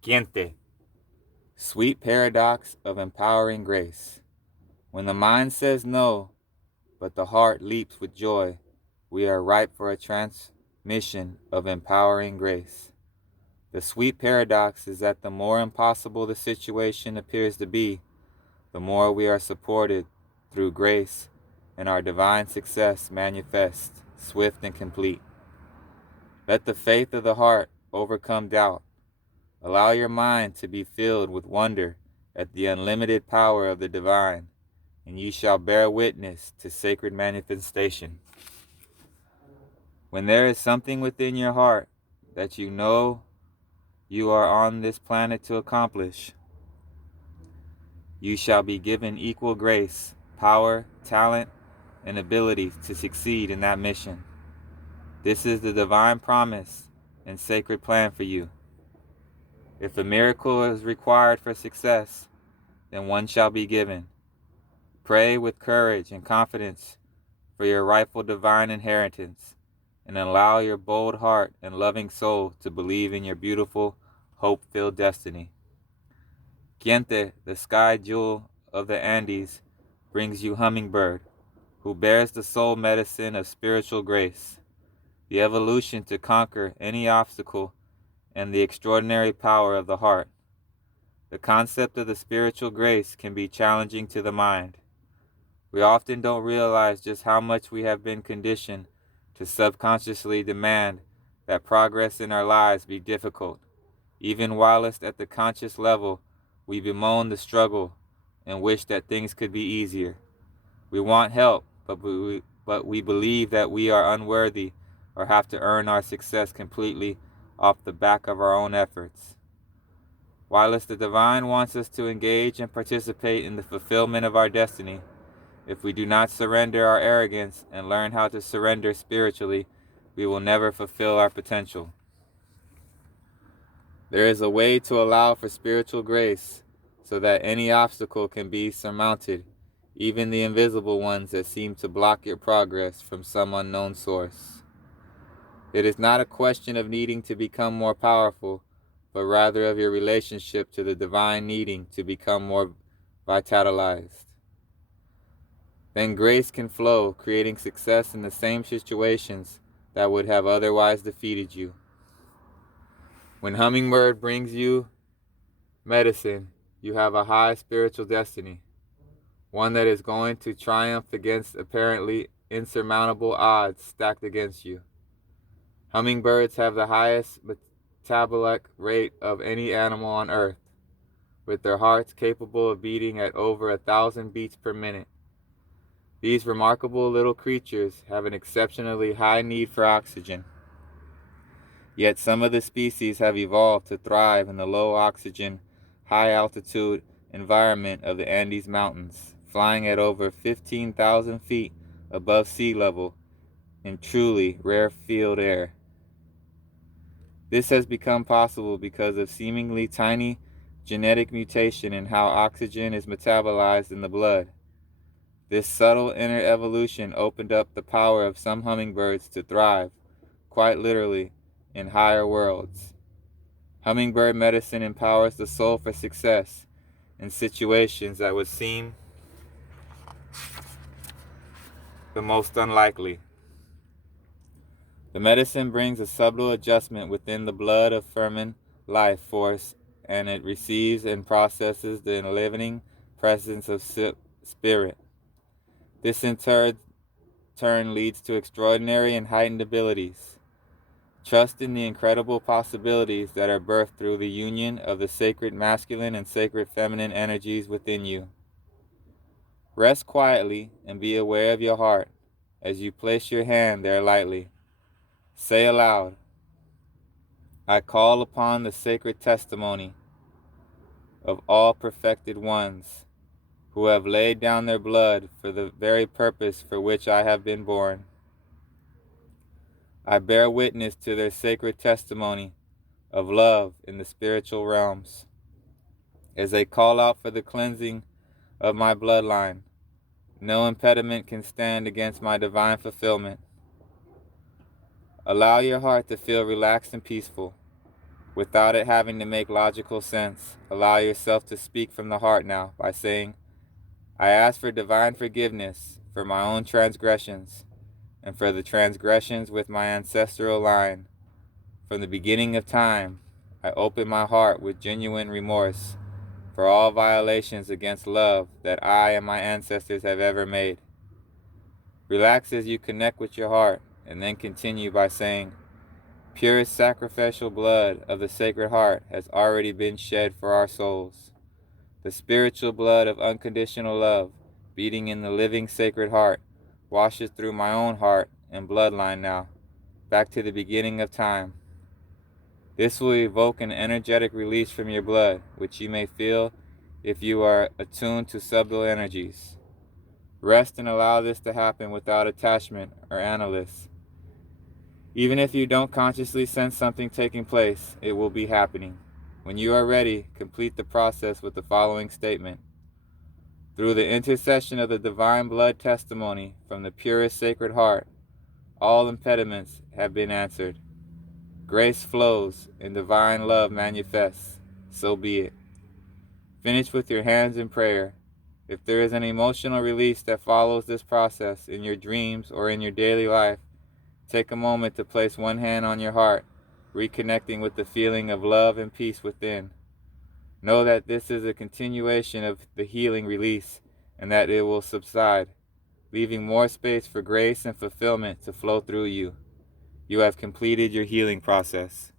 Quiente. Sweet paradox of empowering grace. When the mind says no, but the heart leaps with joy, we are ripe for a transmission of empowering grace. The sweet paradox is that the more impossible the situation appears to be, the more we are supported through grace and our divine success manifests, swift and complete. Let the faith of the heart overcome doubt. Allow your mind to be filled with wonder at the unlimited power of the divine, and you shall bear witness to sacred manifestation. When there is something within your heart that you know you are on this planet to accomplish, you shall be given equal grace, power, talent, and ability to succeed in that mission. This is the divine promise and sacred plan for you. If a miracle is required for success, then one shall be given. Pray with courage and confidence for your rightful divine inheritance, and allow your bold heart and loving soul to believe in your beautiful, hope-filled destiny. Quiente, the sky jewel of the Andes, brings you Hummingbird, who bears the soul medicine of spiritual grace, the evolution to conquer any obstacle, and the extraordinary power of the heart. The concept of the spiritual grace can be challenging to the mind. We often don't realize just how much we have been conditioned to subconsciously demand that progress in our lives be difficult, even whilst at the conscious level we bemoan the struggle and wish that things could be easier. We want help, but we believe that we are unworthy or have to earn our success completely off the back of our own efforts. Whilst the divine wants us to engage and participate in the fulfillment of our destiny, if we do not surrender our arrogance and learn how to surrender spiritually, we will never fulfill our potential. There is a way to allow for spiritual grace so that any obstacle can be surmounted, even the invisible ones that seem to block your progress from some unknown source. It is not a question of needing to become more powerful, but rather of your relationship to the divine needing to become more vitalized. Then grace can flow, creating success in the same situations that would have otherwise defeated you. When Hummingbird brings you medicine, you have a high spiritual destiny, one that is going to triumph against apparently insurmountable odds stacked against you. Hummingbirds have the highest metabolic rate of any animal on Earth, with their hearts capable of beating at over 1,000 beats per minute. These remarkable little creatures have an exceptionally high need for oxygen. Yet some of the species have evolved to thrive in the low oxygen, high altitude environment of the Andes Mountains, flying at over 15,000 feet above sea level in truly rarefied air. This has become possible because of seemingly tiny genetic mutation in how oxygen is metabolized in the blood. This subtle inner evolution opened up the power of some hummingbirds to thrive, quite literally, in higher worlds. Hummingbird medicine empowers the soul for success in situations that would seem the most unlikely. The medicine brings a subtle adjustment within the blood of ferment life force, and it receives and processes the enlivening presence of spirit. This in turn leads to extraordinary and heightened abilities. Trust in the incredible possibilities that are birthed through the union of the sacred masculine and sacred feminine energies within you. Rest quietly and be aware of your heart as you place your hand there lightly. Say aloud, I call upon the sacred testimony of all perfected ones who have laid down their blood for the very purpose for which I have been born. I bear witness to their sacred testimony of love in the spiritual realms. As they call out for the cleansing of my bloodline, no impediment can stand against my divine fulfillment. Allow your heart to feel relaxed and peaceful. Without it having to make logical sense, allow yourself to speak from the heart now by saying, I ask for divine forgiveness for my own transgressions and for the transgressions with my ancestral line. From the beginning of time, I open my heart with genuine remorse for all violations against love that I and my ancestors have ever made. Relax as you connect with your heart, and then continue by saying, purest sacrificial blood of the Sacred Heart has already been shed for our souls. The spiritual blood of unconditional love, beating in the living Sacred Heart, washes through my own heart and bloodline now, back to the beginning of time. This will evoke an energetic release from your blood, which you may feel if you are attuned to subtle energies. Rest and allow this to happen without attachment or analysis. Even if you don't consciously sense something taking place, it will be happening. When you are ready, complete the process with the following statement. Through the intercession of the divine blood testimony from the purest Sacred Heart, all impediments have been answered. Grace flows and divine love manifests. So be it. Finish with your hands in prayer. If there is an emotional release that follows this process in your dreams or in your daily life, take a moment to place one hand on your heart, reconnecting with the feeling of love and peace within. Know that this is a continuation of the healing release and that it will subside, leaving more space for grace and fulfillment to flow through you. You have completed your healing process.